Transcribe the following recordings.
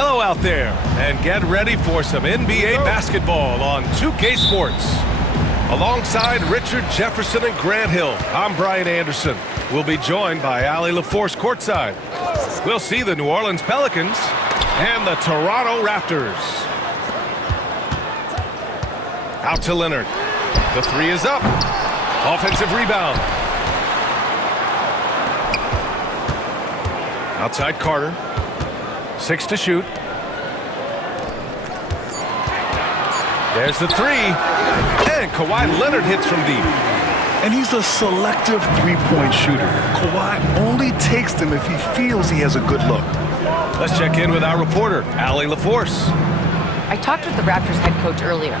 Hello out there, and get ready for some NBA basketball on 2K Sports. Alongside Richard Jefferson and Grant Hill, I'm Brian Anderson. We'll be joined by Allie LaForce courtside. We'll see the New Orleans Pelicans and the Toronto Raptors. Out to Leonard. The three is up. Offensive rebound. Outside Carter. 6 to shoot. There's the three. And Kawhi Leonard hits from deep. And he's a selective three-point shooter. Kawhi only takes them if he feels he has a good look. Let's check in with our reporter, Allie LaForce. I talked with the Raptors head coach earlier.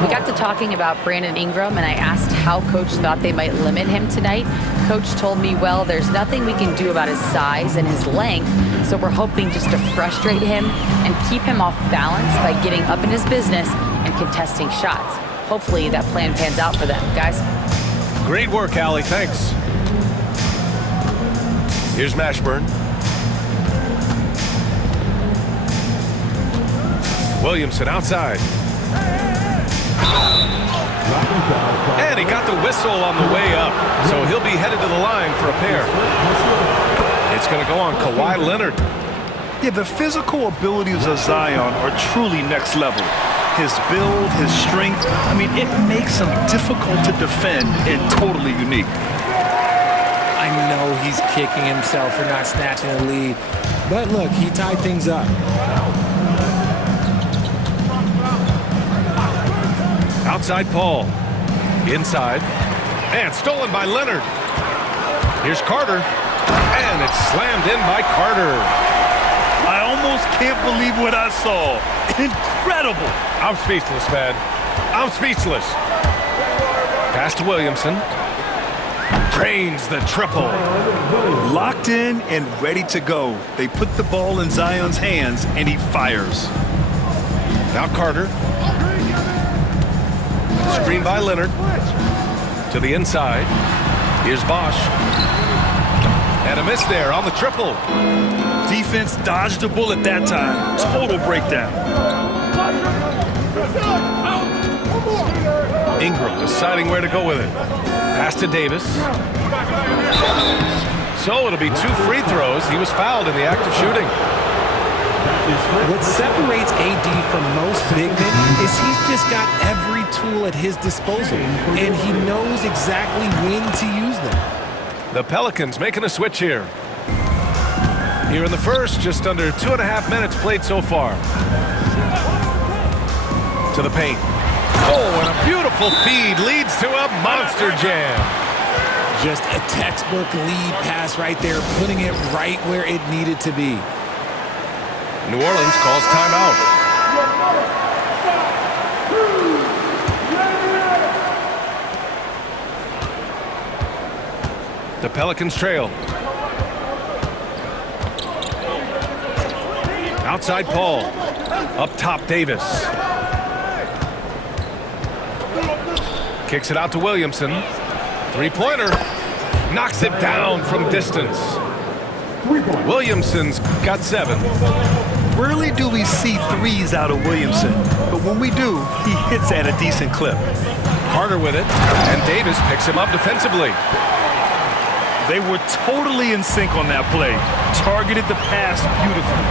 We got to talking about Brandon Ingram, and I asked how coach thought they might limit him tonight. Coach told me, well, there's nothing we can do about his size and his length, so we're hoping just to frustrate him and keep him off balance by getting up in his business and contesting shots. Hopefully that plan pans out for them, guys. Great work, Allie. Thanks. Here's Mashburn. Williamson outside. And he got the whistle on the way up, so he'll be headed to the line for a pair. It's going to go on Kawhi Leonard. Yeah, the physical abilities of Zion are truly next level. His build, his strength, I mean, it makes him difficult to defend and totally unique. I know he's kicking himself for not snatching the lead, but look, he tied things up. Outside Paul. Inside. And stolen by Leonard. Here's Carter. And it's slammed in by Carter. I almost can't believe what I saw. Incredible. I'm speechless, man. I'm speechless. Pass to Williamson. Drains the triple. Locked in and ready to go. They put the ball in Zion's hands, and he fires. Now Carter. Screen by Leonard. To the inside. Here's Bosch. And a miss there on the triple. Defense dodged a bullet that time. Total breakdown. Ingram deciding where to go with it. Pass to Davis. So it'll be 2 free throws. He was fouled in the act of shooting. What separates AD from most big men is he's just got every tool at his disposal, and he knows exactly when to use them. The Pelicans making a switch here. Here in the first, just under 2.5 minutes played so far. To the paint. Oh, and a beautiful feed leads to a monster jam. Just a textbook lead pass right there, putting it right where it needed to be. New Orleans calls timeout. The Pelicans trail. Outside Paul. Up top Davis. Kicks it out to Williamson. Three-pointer. Knocks it down from distance. Williamson's got 7. Rarely do we see threes out of Williamson, but when we do, he hits at a decent clip. Carter with it, and Davis picks him up defensively. They were totally in sync on that play. Targeted the pass beautifully.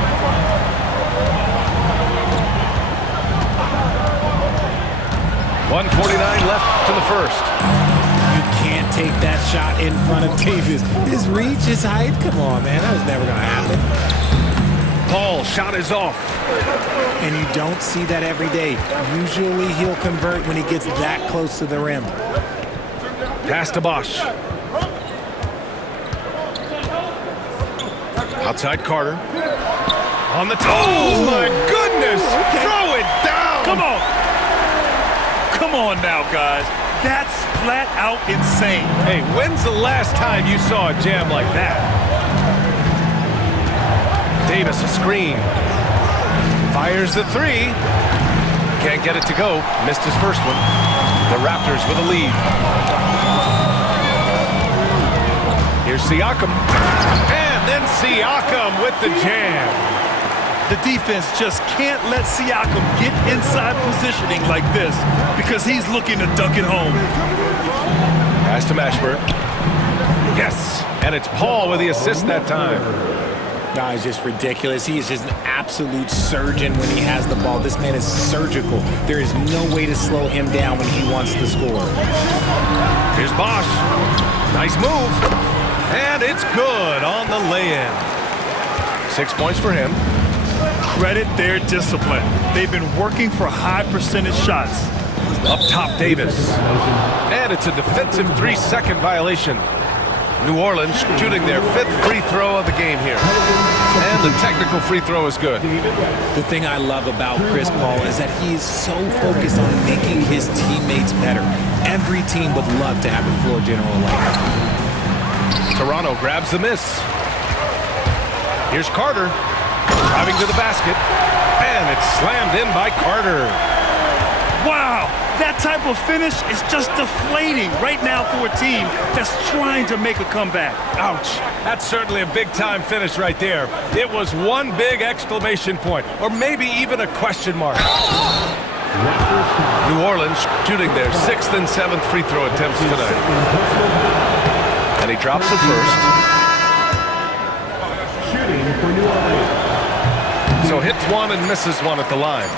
.149 left to the first. You can't take that shot in front of Davis. His reach, his height, come on, man. That was never going to happen. Paul, shot is off. And you don't see that every day. Usually he'll convert when he gets that close to the rim. Pass to Bosch. Outside Carter. On the toe. Oh, my goodness. Okay. Throw it down. Come on. Come on now, guys. That's flat out insane. Hey, when's the last time you saw a jam like that? Davis a screen. Fires the three. Can't get it to go. Missed his first one. The Raptors with a lead. Here's Siakam. And then Siakam with the jam. The defense just can't let Siakam get inside positioning like this because he's looking to dunk it home. Pass to Mashburn. Yes, and it's Paul with the assist that time. No, it's just ridiculous. He is just an absolute surgeon when he has the ball. This man is surgical. There is no way to slow him down when he wants to score. Here's Bosch. Nice move. And it's good on the lay-in. 6 points for him. Credit their discipline. They've been working for high percentage shots. Up top, Davis. And it's a defensive 3-second violation. New Orleans shooting their 5th free throw of the game here. And the technical free throw is good. The thing I love about Chris Paul is that he is so focused on making his teammates better. Every team would love to have a floor general like that. Toronto grabs the miss. Here's Carter. Driving to the basket. And it's slammed in by Carter. Wow, that type of finish is just deflating right now for a team that's trying to make a comeback. Ouch. That's certainly a big-time finish right there. It was one big exclamation point, or maybe even a question mark. New Orleans shooting their 6th and 7th free throw attempts tonight. And he drops the first. So hits one and misses one at the line.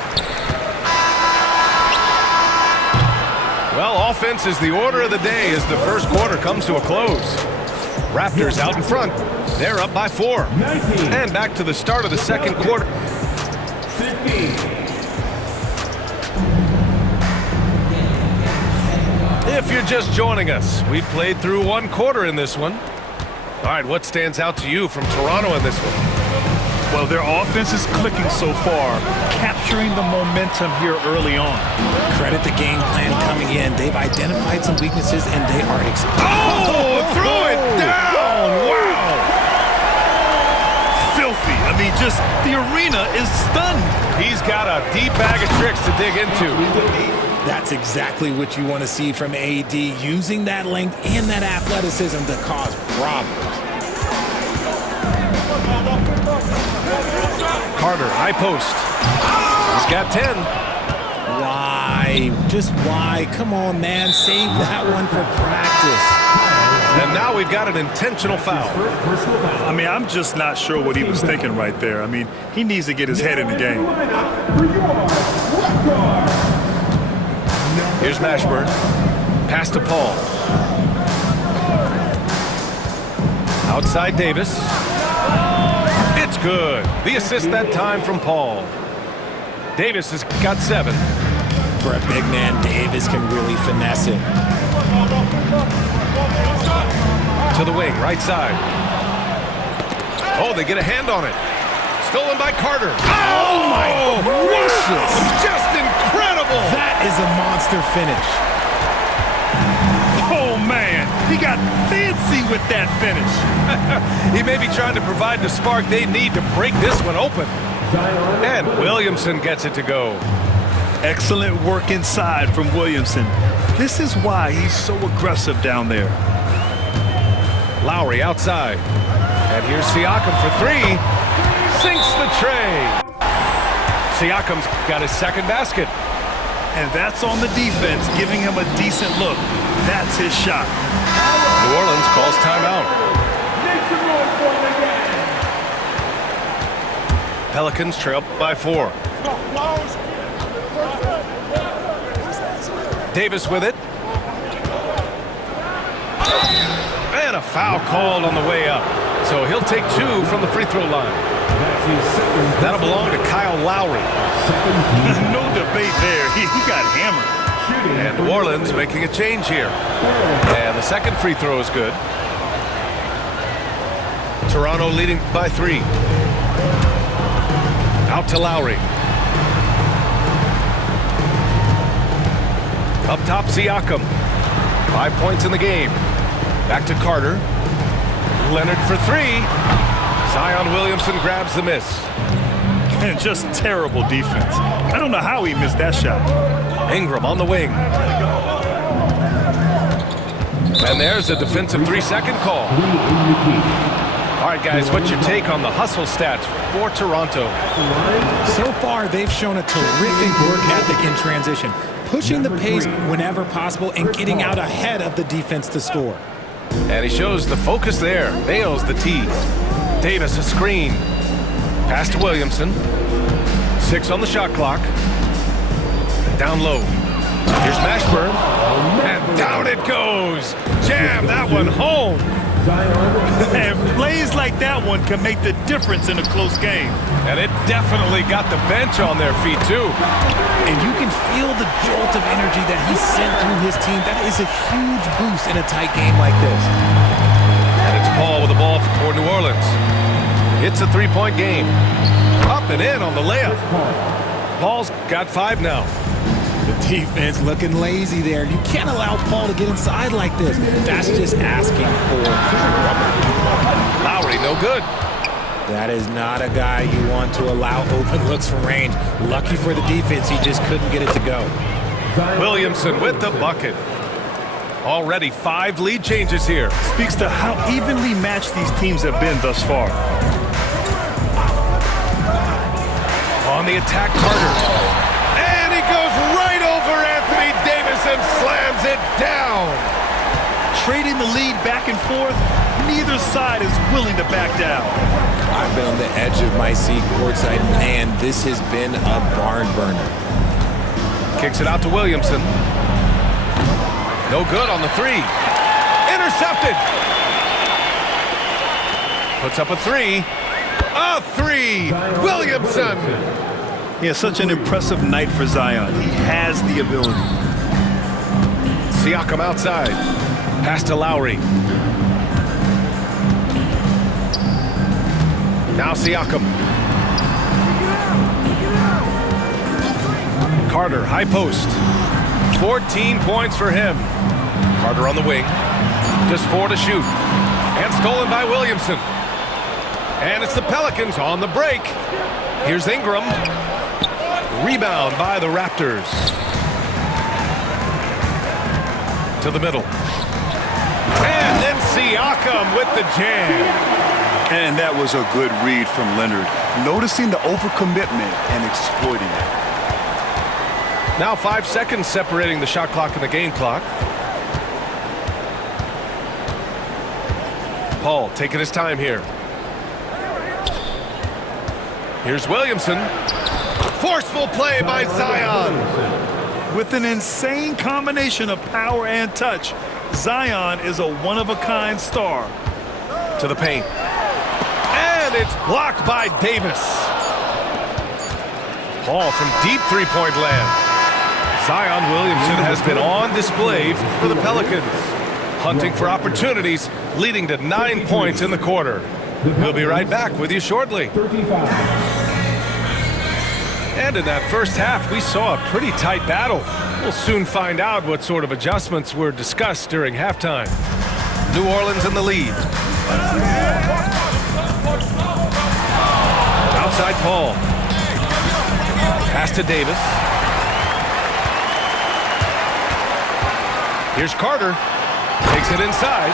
Well, offense is the order of the day as the first quarter comes to a close. Raptors out in front. They're up by 4. And back to the start of the second quarter. If you're just joining us, we played through 1 quarter in this one. All right, what stands out to you from Toronto in this one? Well, their offense is clicking so far, capturing the momentum here early on. Credit the game plan coming in. They've identified some weaknesses, and they are exploiting. Oh, throw it down! Wow! Filthy. I mean, just the arena is stunned. He's got a deep bag of tricks to dig into. That's exactly what you want to see from AD, using that length and that athleticism to cause problems. Carter, high post. He's got 10. Why? Just why? Come on, man. Save that one for practice. And now we've got an intentional foul. I mean, I'm just not sure what he was thinking right there. I mean, he needs to get his head in the game. Here's Mashburn. Pass to Paul. Outside Davis. It's good. The assist that time from Paul. Davis has got 7. For a big man, Davis can really finesse it. To the wing, right side. Oh, they get a hand on it. Stolen by Carter. Oh, my gracious. Just incredible. That is a monster finish. Oh, man. He got fancy with that finish. He may be trying to provide the spark they need to break this one open. And Williamson gets it to go. Excellent work inside from Williamson. This is why he's so aggressive down there. Lowry outside. And here's Siakam for 3. Sinks the tray. Siakam's got his second basket. And that's on the defense, giving him a decent look. That's his shot. New Orleans calls timeout. Pelicans trail by 4. Davis with it. And a foul called on the way up. So he'll take 2 from the free throw line. That'll belong to Kyle Lowry. No debate there. He got hammered. And New Orleans making a change here. And the second free throw is good. Toronto leading by 3. Out to Lowry. Up top, Siakam. 5 points in the game. Back to Carter. Leonard for 3. Zion Williamson grabs the miss. And just terrible defense. I don't know how he missed that shot. Ingram on the wing. And there's a defensive 3-second call. All right, guys, what's your take on the hustle stats for Toronto? So far, they've shown a terrific work ethic in transition, pushing the pace whenever possible and getting out ahead of the defense to score. And he shows the focus there. Nails the tee. Davis a screen. Pass to Williamson. 6 on the shot clock. Down low. Here's Mashburn. And down it goes. Jam that one home. And plays like that one can make the difference in a close game. And it definitely got the bench on their feet, too. And you can feel the jolt of energy that he sent through his team. That is a huge boost in a tight game like this. And it's Paul with the ball for New Orleans. It's a three-point game. Up and in on the layup. Paul's got 5 now. The defense looking lazy there. You can't allow Paul to get inside like this. That's just asking for trouble. Lowry, no good. That is not a guy you want to allow open looks from range. Lucky for the defense, he just couldn't get it to go. Williamson with the bucket. Already 5 lead changes here. Speaks to how evenly matched these teams have been thus far. On the attack, Carter. And he goes right over Anthony Davis and slams it down. Trading the lead back and forth, neither side is willing to back down. I've been on the edge of my seat courtside. Man, this has been a barn burner. Kicks it out to Williamson. No good on the 3. Intercepted. Puts up a 3. A 3. Williamson. He has such an impressive night for Zion. He has the ability. Siakam outside. Pass to Lowry. Now Siakam. Carter, high post. 14 points for him. Carter on the wing. Just 4 to shoot. And stolen by Williamson. And it's the Pelicans on the break. Here's Ingram. Rebound by the Raptors. To the middle. And then Siakam with the jam. And that was a good read from Leonard. Noticing the overcommitment and exploiting it. Now 5 seconds separating the shot clock and the game clock. Paul taking his time here. Here's Williamson. Forceful play by Zion. With an insane combination of power and touch, Zion is a one-of-a-kind star. To the paint. And it's blocked by Davis. Paul from deep three-point land. Zion Williamson has been on display for the Pelicans. Hunting for opportunities, leading to 9 points in the quarter. We'll be right back with you shortly. And in that first half, we saw a pretty tight battle. We'll soon find out what sort of adjustments were discussed during halftime. New Orleans in the lead. Outside Paul. Pass to Davis. Here's Carter. Takes it inside.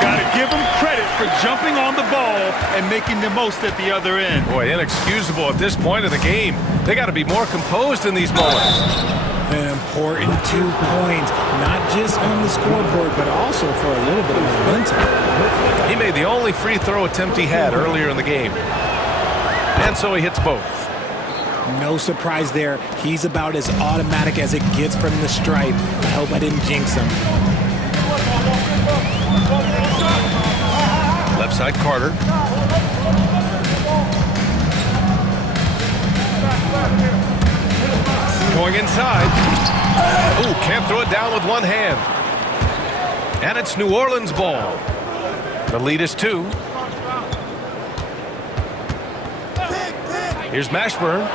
Gotta give him credit for jumping on the ball and making the most at the other end. Boy, inexcusable at this point of the game. They got to be more composed in these moments. An important 2 points, not just on the scoreboard, but also for a little bit of momentum. He made the only free throw attempt he had earlier in the game. And so he hits both. No surprise there. He's about as automatic as it gets from the stripe. I hope I didn't jinx him. Left side, Carter. Going inside. Ooh, can't throw it down with one hand. And it's New Orleans ball. The lead is 2. Here's Mashburn.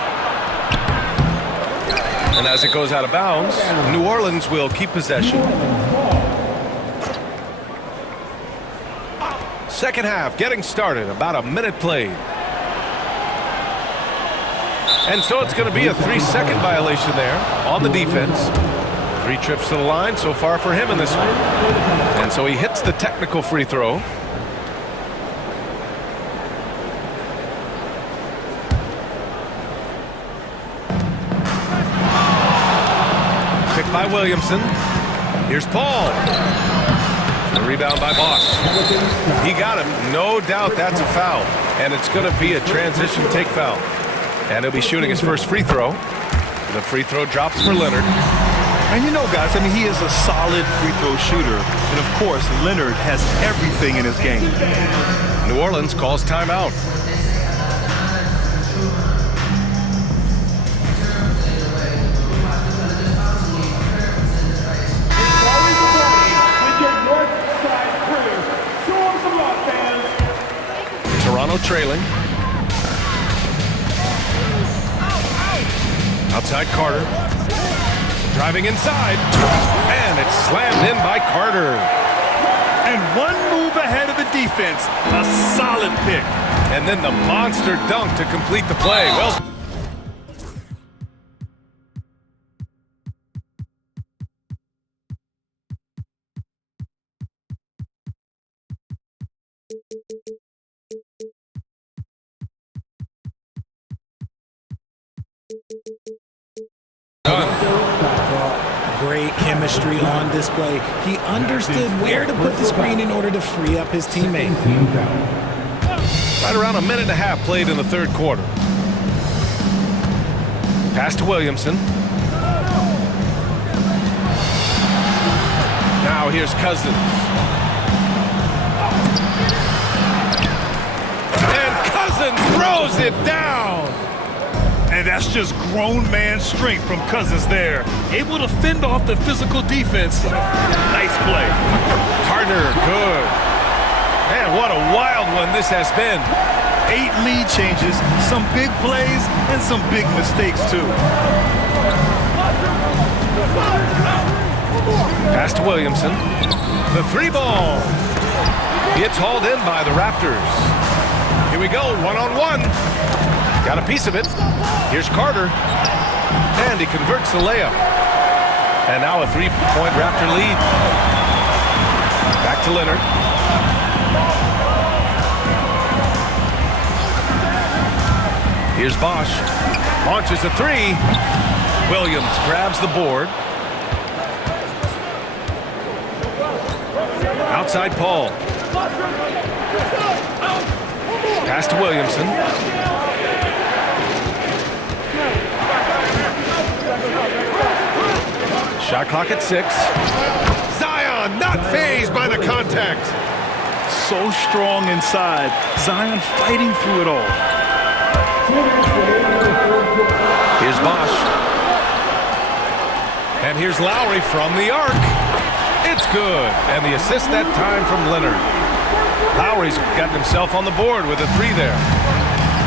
And as it goes out of bounds, New Orleans will keep possession. Second half getting started, about a minute played. And so it's going to be a 3-second violation there on the defense. 3 trips to the line so far for him in this one. And so he hits the technical free throw. by Williamson. Here's Paul. The rebound by Bosch. He got him. No doubt that's a foul. And it's going to be a transition take foul. And he'll be shooting his first free throw. The free throw drops for Leonard. And you know, guys, I mean, he is a solid free throw shooter. And, of course, Leonard has everything in his game. New Orleans calls timeout. Toronto trailing. Outside Carter. Driving inside. And it's slammed in by Carter. And one move ahead of the defense. A solid pick. And then the monster dunk to complete the play. Well. Great chemistry on display. He understood where to put the screen in order to free up his teammate. Right around a minute and a half played in the third quarter. Pass to Williamson. Now here's Cousins. And Cousins throws it down. And that's just grown man strength from Cousins there. Able to fend off the physical defense. Nice play. Carter, good. Man, what a wild one this has been. 8 lead changes, some big plays, and some big mistakes, too. Pass to Williamson. The three ball. It's hauled in by the Raptors. Here we go, one-on-one. Got a piece of it. Here's Carter. And he converts the layup. And now a three-point Raptor lead. Back to Leonard. Here's Bosch. Launches a three. Williams grabs the board. Outside Paul. Pass to Williamson. Shot clock at 6. Zion not fazed by the contact. So strong inside. Zion fighting through it all. Here's Bosch. And here's Lowry from the arc. It's good. And the assist that time from Leonard. Lowry's got himself on the board with a three there.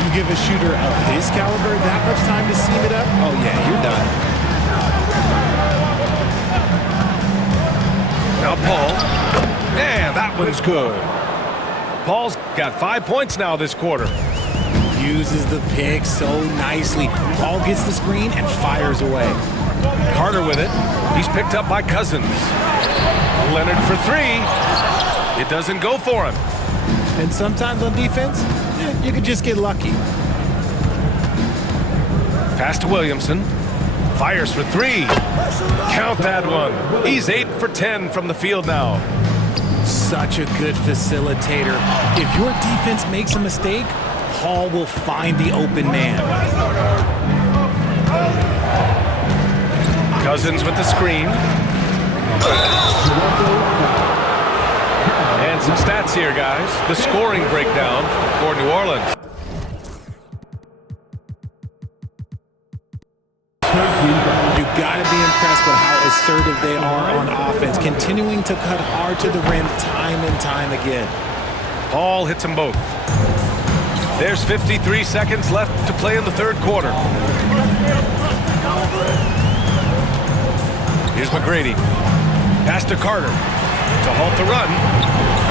You give a shooter of his caliber that much time to seam it up? Oh, yeah, you're done. Now Paul. And that one's good. Paul's got 5 points now this quarter. Uses the pick so nicely. Paul gets the screen and fires away. Carter with it. He's picked up by Cousins. Leonard for three. It doesn't go for him. And sometimes on defense, you can just get lucky. Pass to Williamson. Fires for three. Count that one. He's 8 for 10 from the field now. Such a good facilitator. If your defense makes a mistake, Paul will find the open man. Cousins with the screen. And some stats here, guys. The scoring breakdown for New Orleans. You got to be impressed with how assertive they are on offense, continuing to cut hard to the rim time and time again. Paul hits them both. There's 53 seconds left to play in the third quarter. Here's McGrady. Pass to Carter to halt the run.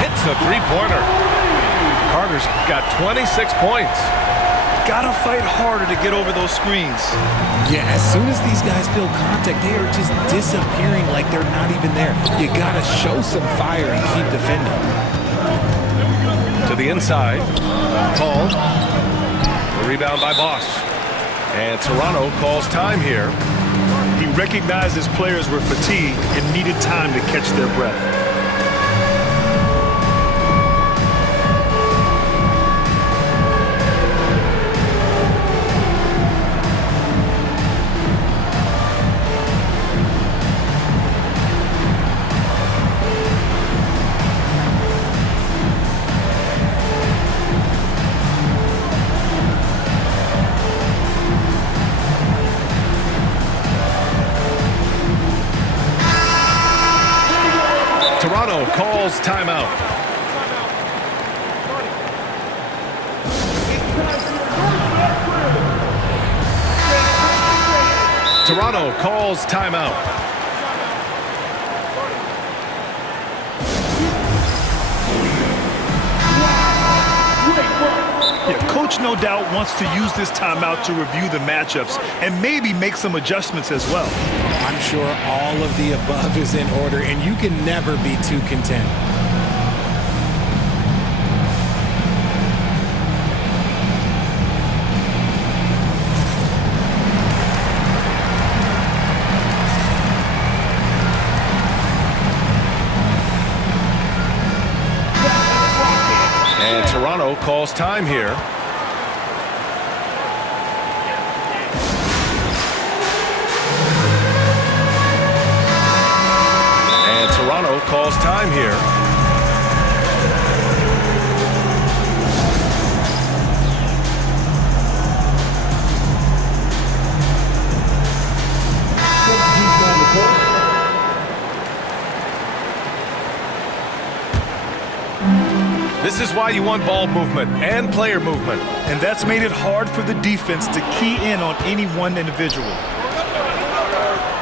Hits a three-pointer. Carter's got 26 points. Gotta fight harder to get over those screens. Yeah, as soon as these guys feel contact, they are just disappearing like they're not even there. You gotta show some fire and keep defending. To the inside. Paul. The rebound by Bosch. And Toronto calls time here. He recognized his players were fatigued and needed time to catch their breath. Toronto calls timeout. Toronto calls timeout. Yeah, coach no doubt wants to use this timeout to review the matchups and maybe make some adjustments as well. I'm sure all of the above is in order, and you can never be too content. And Toronto calls time here. And Toronto calls time here. This is why you want ball movement and player movement. And that's made it hard for the defense to key in on any one individual.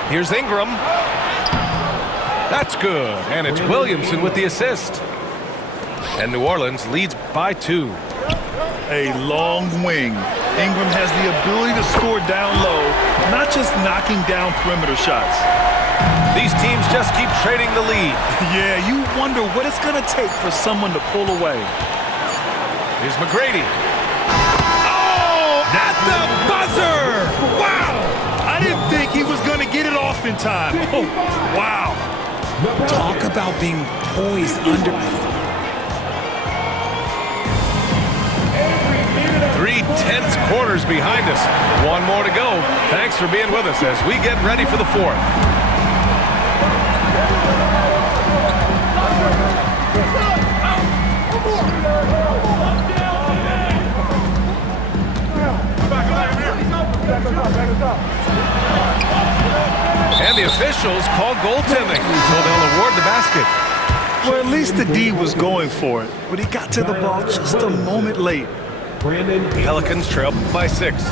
Here's Ingram. That's good. And it's Williamson with the assist. And New Orleans leads by 2. A long wing. Ingram has the ability to score down low, not just knocking down perimeter shots. These teams just keep trading the lead. Yeah, you wonder what it's going to take for someone to pull away. Here's McGrady. Oh, at the buzzer! Wow! I didn't think he was going to get it off in time. Oh, wow. Talk about being poised under. 3 tense quarters behind us. One more to go. Thanks for being with us as we get ready for the 4th. And the officials called goaltending, so they'll award the basket. Well, at least the D was going for it, but he got to the ball just a moment late. Pelicans trail by 6.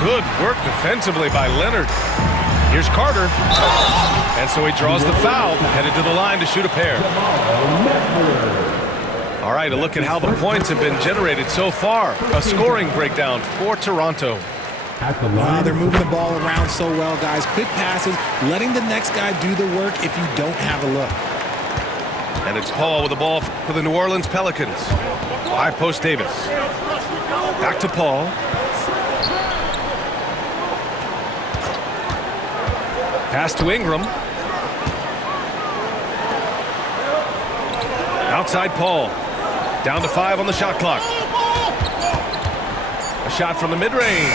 Good work defensively by Leonard. Here's Carter. And so he draws the foul, headed to the line to shoot a pair. All right, a look at how the points have been generated so far. A scoring breakdown for Toronto. They're moving the ball around so well, guys. Quick passes, letting the next guy do the work if you don't have a look. And it's Paul with the ball for the New Orleans Pelicans. High post Davis. Back to Paul. Pass to Ingram. Outside Paul. Down to 5 on the shot clock. A shot from the mid-range.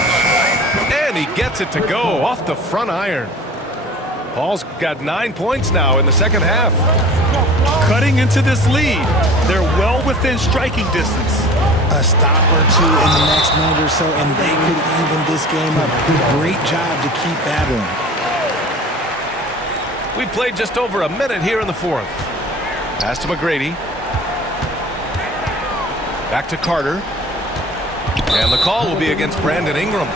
And he gets it to go off the front iron. Paul's got 9 points now in the second half. Cutting into this lead. They're well within striking distance. A stop or two in the next minute or so, and they could even this game up. Great job to keep battling. We've played just over a minute here in the 4th. Pass to McGrady. Back to Carter. And the call will be against Brandon Ingram.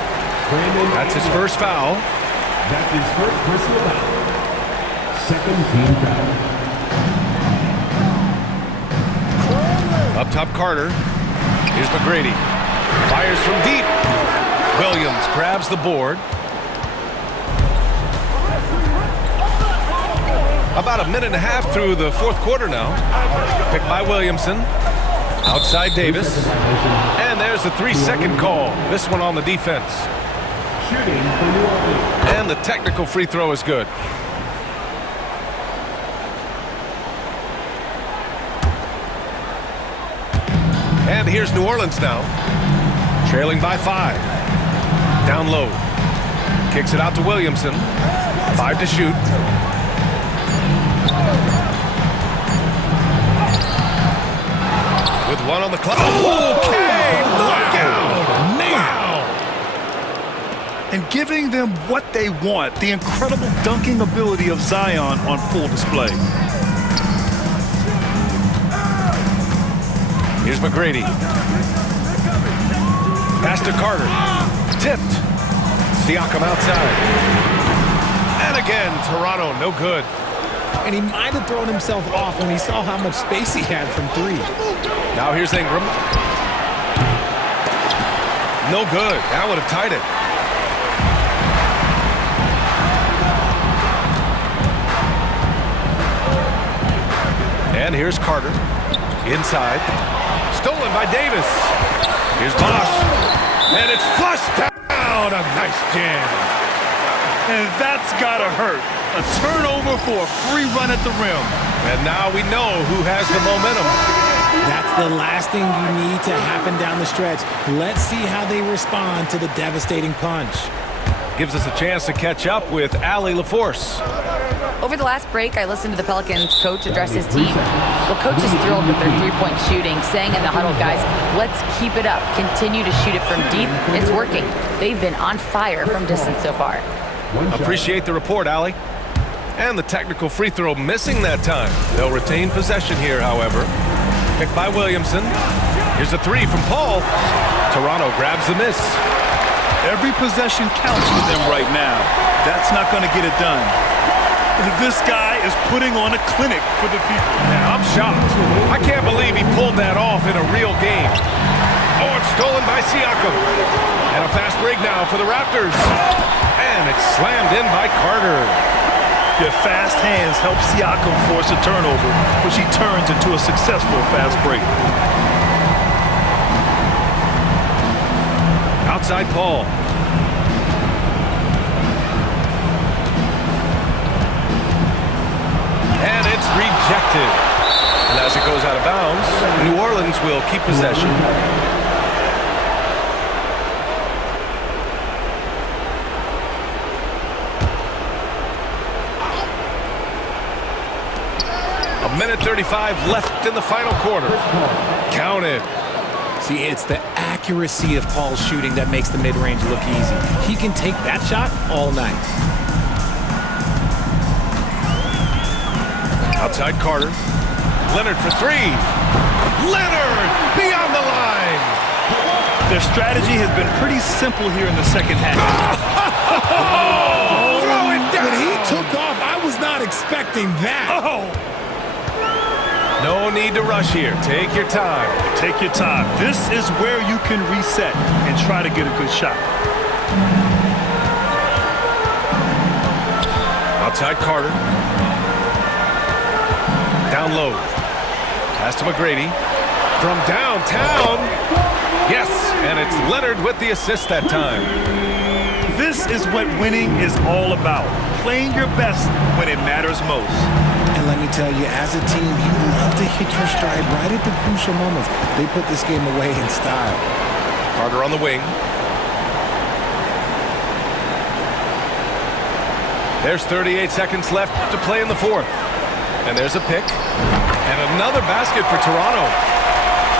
That's his first foul. That's his first personal foul. Second team foul. Up top Carter. Here's McGrady. Fires from deep. Williams grabs the board. About a minute and a half through the 4th quarter now. Picked by Williamson. Outside Davis. And there's the 3-second call. This one on the defense. Shooting for New Orleans. And the technical free throw is good. And here's New Orleans now, trailing by 5. Down low. Kicks it out to Williamson. 5 to shoot. With 1 on the clock. Okay, look out! Wow! And giving them what they want, the incredible dunking ability of Zion on full display. Here's McGrady. Pass to Carter. Tipped. Siakam outside. And again, Toronto, no good. And he might have thrown himself off when he saw how much space he had from 3. Now here's Ingram. No good. That would have tied it. And here's Carter. Inside. Stolen by Davis. Here's Bosch. And it's flushed down. A nice jam. And that's gotta hurt. A turnover for a free run at the rim. And now we know who has the momentum. That's the last thing you need to happen down the stretch. Let's see how they respond to the devastating punch. Gives us a chance to catch up with Allie LaForce. Over the last break, I listened to the Pelicans coach address his team. Well, coach is thrilled with their three-point shooting, saying in the huddle, guys, let's keep it up. Continue to shoot it from deep. It's working. They've been on fire from distance so far. Appreciate the report, Allie. And the technical free throw missing that time. They'll retain possession here, however. Picked by Williamson. Here's a 3 from Paul. Toronto grabs the miss. Every possession counts for them right now. That's not going to get it done. This guy is putting on a clinic for the people. Now, I'm shocked. I can't believe he pulled that off in a real game. Oh, it's stolen by Siakam. And a fast break now for the Raptors. And it's slammed in by Carter. Their fast hands help Siakam force a turnover, which he turns into a successful fast break. Outside Paul. And it's rejected. And as it goes out of bounds, New Orleans will keep possession. A minute 35 left in the final quarter. Counted. See, it's the accuracy of Paul's shooting that makes the mid-range look easy. He can take that shot all night. Outside Carter. Leonard for 3. Leonard beyond the line. Their strategy has been pretty simple here in the second half. Throw it down. When he took off, I was not expecting that. No need to rush here. Take your time. Take your time. This is where you can reset and try to get a good shot. Outside Carter. Down low. Pass to McGrady. From downtown. Yes, and it's Leonard with the assist that time. This is what winning is all about. Playing your best when it matters most. And let me tell you, as a team, you love to hit your stride right at the crucial moments. They put this game away in style. Carter on the wing. There's 38 seconds left to play in the fourth. And there's a pick. And another basket for Toronto.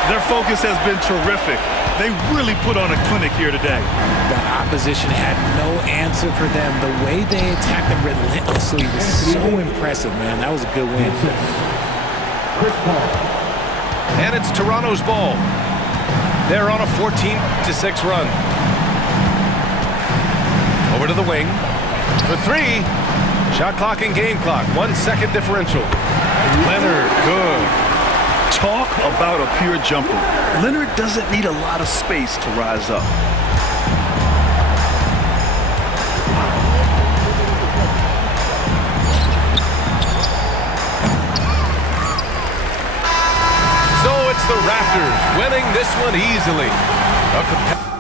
Their focus has been terrific. They really put on a clinic here today. The opposition had no answer for them. The way they attacked them relentlessly was so impressive, man. That was a good win. And it's Toronto's ball. They're on a 14-6 run. Over to the wing. For 3. Shot clock and game clock. 1 second differential. Leonard, good. Talk about a pure jumper. Leonard doesn't need a lot of space to rise up. So it's the Raptors winning this one easily. A